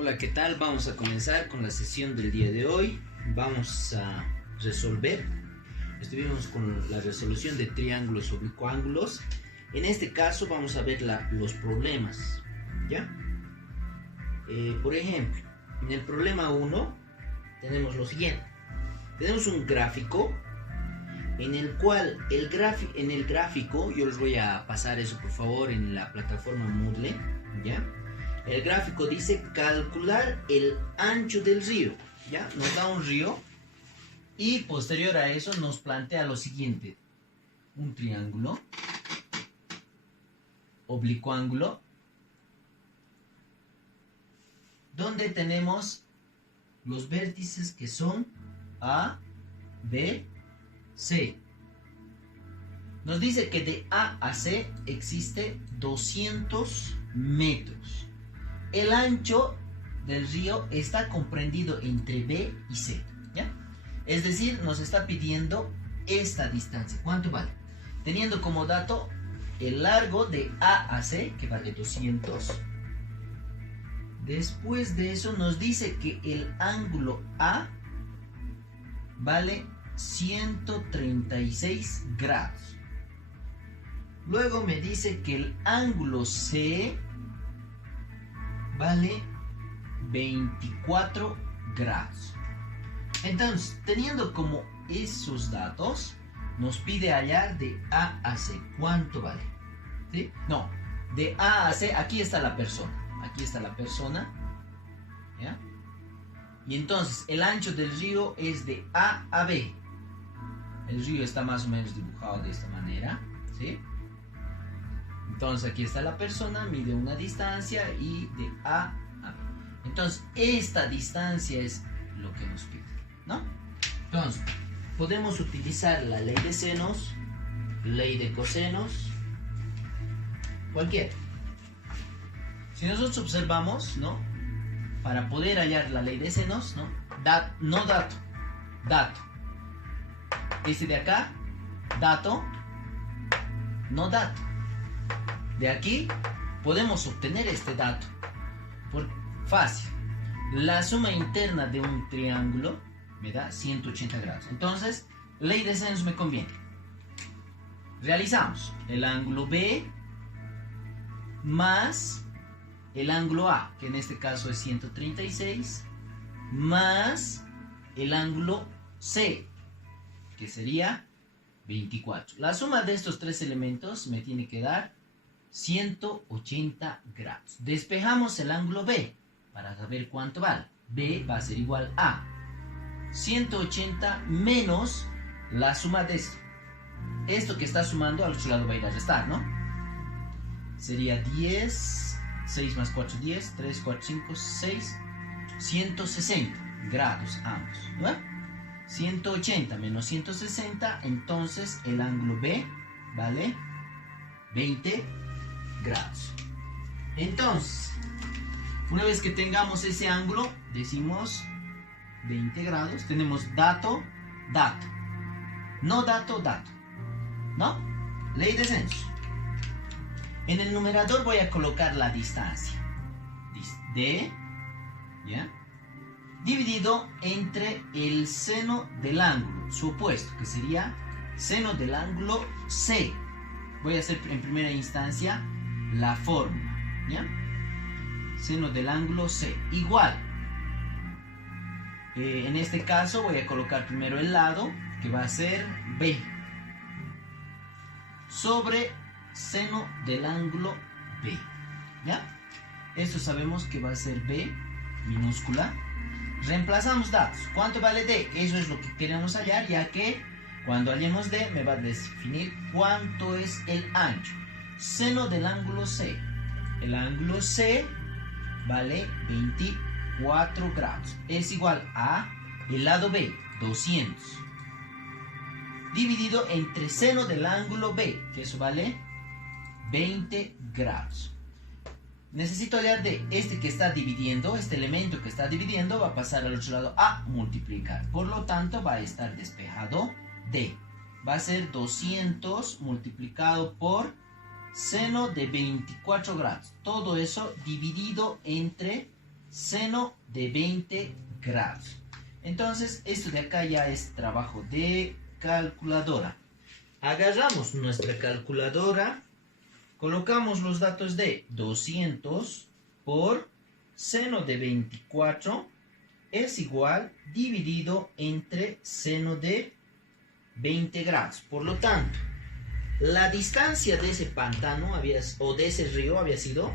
Hola, ¿qué tal? Vamos a comenzar con la sesión del día de hoy. Vamos a resolver. Estuvimos con la resolución de triángulos oblicuángulos. En este caso vamos a ver los problemas, ¿ya? Por ejemplo, en el problema 1 tenemos lo siguiente. Tenemos un gráfico en el cual en el gráfico, yo les voy a pasar eso por favor en la plataforma Moodle, ¿ya? El gráfico dice calcular el ancho del río, ¿ya? Nos da un río y posterior a eso nos plantea lo siguiente. Un triángulo oblicuángulo donde tenemos los vértices que son A, B, C. Nos dice que de A a C existe 200 metros. El ancho del río está comprendido entre B y C, ¿ya? Es decir, nos está pidiendo esta distancia. ¿Cuánto vale? Teniendo como dato el largo de A a C, que vale 200. Después de eso nos dice que el ángulo A vale 136 grados. Luego me dice que el ángulo C vale 24 grados. Entonces, teniendo como esos datos, nos pide hallar de A a C. ¿Cuánto vale? ¿Sí? No, de A a C, aquí está la persona. Aquí está la persona. ¿Ya? Y entonces, el ancho del río es de A a B. El río está más o menos dibujado de esta manera. ¿Sí? Entonces aquí está la persona, mide una distancia y de A a B. Entonces esta distancia es lo que nos pide, ¿no? Entonces podemos utilizar la ley de senos, ley de cosenos, cualquiera. Si nosotros observamos, ¿no? Para poder hallar la ley de senos, ¿no? Dato. Este de acá, dato, no dato. De aquí podemos obtener este dato. Fácil. La suma interna de un triángulo me da 180 grados. Entonces, ley de senos me conviene. Realizamos el ángulo B más el ángulo A, que en este caso es 136, más el ángulo C, que sería 24. La suma de estos tres elementos me tiene que dar 180 grados. Despejamos el ángulo B para saber cuánto vale. B va a ser igual a 180 menos la suma de esto. Esto que está sumando al otro lado va a ir a restar, ¿no? Sería 10, 6 más 4, 10, 3, 4, 5, 6, 160 grados ambos, ¿no? 180 menos 160, entonces el ángulo B vale 20 grados. Entonces, una vez que tengamos ese ángulo, decimos 20 grados. Tenemos dato, no dato, ¿no? Ley de censo. En el numerador voy a colocar la distancia D, ¿ya? Dividido entre el seno del ángulo, su opuesto, que sería seno del ángulo C. Voy a hacer en primera instancia la fórmula, ¿ya? Seno del ángulo C igual. En este caso voy a colocar primero el lado, que va a ser B, sobre seno del ángulo B, ¿ya? Esto sabemos que va a ser B minúscula. Reemplazamos datos. ¿Cuánto vale D? Eso es lo que queremos hallar, ya que cuando hallemos D me va a definir cuánto es el ancho. Seno del ángulo C. El ángulo C vale 24 grados. Es igual a el lado B, 200. Dividido entre seno del ángulo B, que eso vale 20 grados. Necesito hallar de este que está dividiendo, este elemento que está dividiendo va a pasar al otro lado a multiplicar. Por lo tanto va a estar despejado D. Va a ser 200 multiplicado por seno de 24 grados. Todo eso dividido entre seno de 20 grados. Entonces, esto de acá ya es trabajo de calculadora. Agarramos nuestra calculadora, colocamos los datos de 200 por seno de 24 es igual dividido entre seno de 20 grados. Por lo tanto, la distancia de ese pantano o de ese río había sido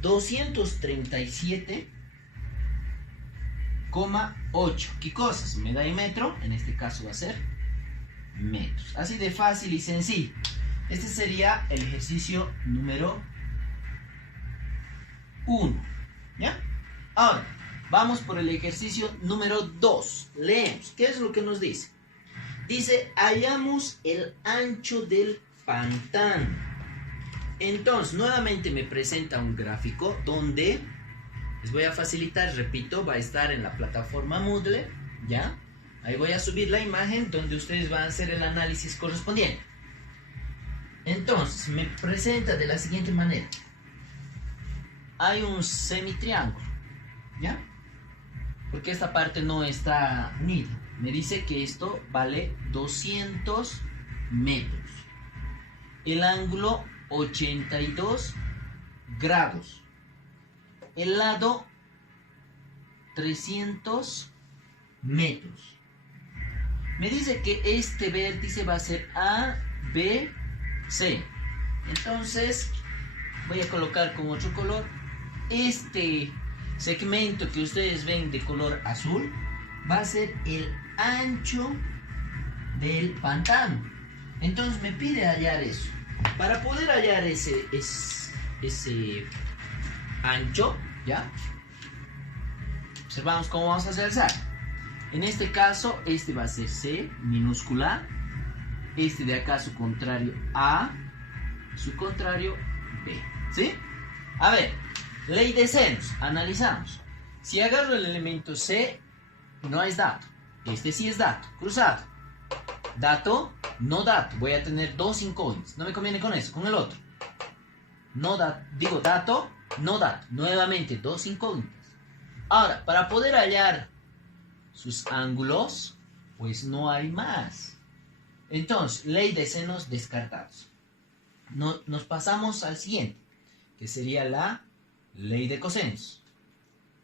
237,8. ¿Qué cosas? Me da en metro, en este caso va a ser metros. Así de fácil y sencillo. Este sería el ejercicio número 1. ¿Ya? Ahora, vamos por el ejercicio número 2. Leemos. ¿Qué es lo que nos dice? Dice, hallamos el ancho del pantano. Entonces, nuevamente me presenta un gráfico donde les voy a facilitar, repito, va a estar en la plataforma Moodle, ¿ya? Ahí voy a subir la imagen donde ustedes van a hacer el análisis correspondiente. Entonces, me presenta de la siguiente manera. Hay un semitriángulo, ¿ya? Porque esta parte no está unida. Me dice que esto vale 200 metros. El ángulo 82 grados. El lado 300 metros. Me dice que este vértice va a ser A, B, C. Entonces voy a colocar con otro color. Este segmento que ustedes ven de color azul va a ser el ancho del pantano. Entonces me pide hallar eso. Para poder hallar ese ancho, ¿ya? Observamos cómo vamos a hacer. En este caso, este va a ser C minúscula. Este de acá, su contrario A, su contrario B. ¿Sí? A ver, ley de senos. Analizamos. Si agarro el elemento C, no es dato. Este sí es dato. Cruzado. Dato, no dato. Voy a tener dos incógnitas. No me conviene con eso, con el otro. No dato. Digo dato, no dato. Nuevamente, dos incógnitas. Ahora, para poder hallar sus ángulos, pues no hay más. Entonces, ley de senos descartados. Nos pasamos al siguiente, que sería la ley de cosenos.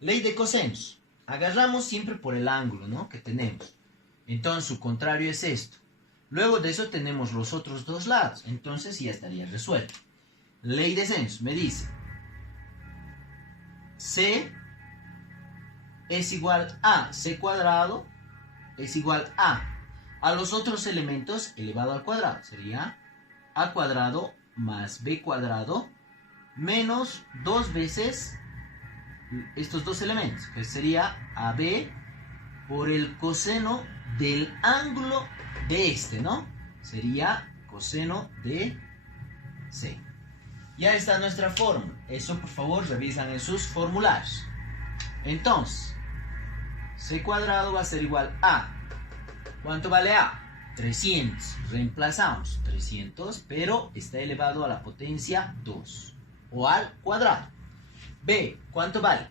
Ley de cosenos. Agarramos siempre por el ángulo, ¿no?, que tenemos. Entonces, su contrario es esto. Luego de eso tenemos los otros dos lados. Entonces, ya estaría resuelto. Ley de senos. Me dice C es igual a C cuadrado es igual a los otros elementos elevado al cuadrado. Sería A cuadrado más B cuadrado menos dos veces estos dos elementos. Pues sería AB por el coseno del ángulo de este, ¿no? Sería coseno de C. Ya está nuestra fórmula. Eso, por favor, revisan en sus formularios. Entonces, C cuadrado va a ser igual a... ¿Cuánto vale A? 300. Reemplazamos 300, pero está elevado a la potencia 2. O al cuadrado. B, ¿cuánto vale?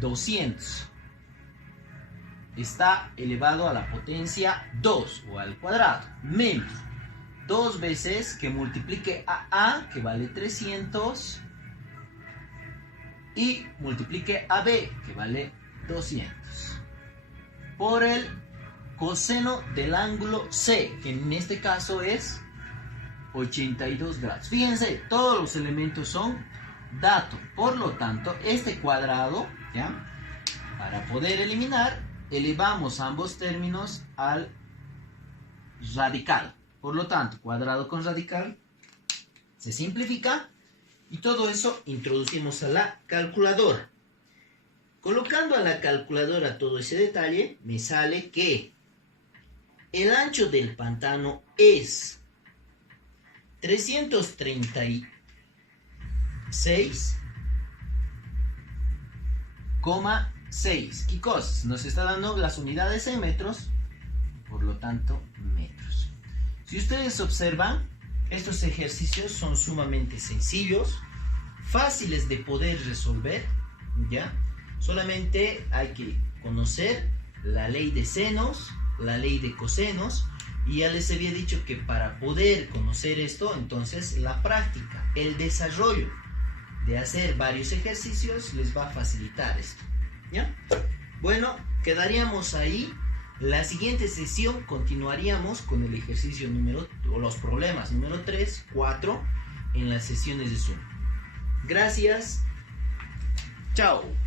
200. Está elevado a la potencia 2 o al cuadrado. Menos 2 veces que multiplique a A, que vale 300. Y multiplique a B, que vale 200. Por el coseno del ángulo C, que en este caso es 82 grados. Fíjense, todos los elementos son dato. Por lo tanto, este cuadrado, ¿ya?, para poder eliminar, elevamos ambos términos al radical. Por lo tanto, cuadrado con radical se simplifica. Y todo eso introducimos a la calculadora. Colocando a la calculadora todo ese detalle, me sale que el ancho del pantano es 336,6. ¿Qué cosas? Nos está dando las unidades en metros, por lo tanto, metros. Si ustedes observan, estos ejercicios son sumamente sencillos, fáciles de poder resolver, ¿ya? Solamente hay que conocer la ley de senos, la ley de cosenos, y ya les había dicho que para poder conocer esto, entonces la práctica, el desarrollo de hacer varios ejercicios les va a facilitar esto, ¿ya? Bueno, quedaríamos ahí. La siguiente sesión continuaríamos con el ejercicio o los problemas número 3, 4 en las sesiones de Zoom. Gracias. Chao.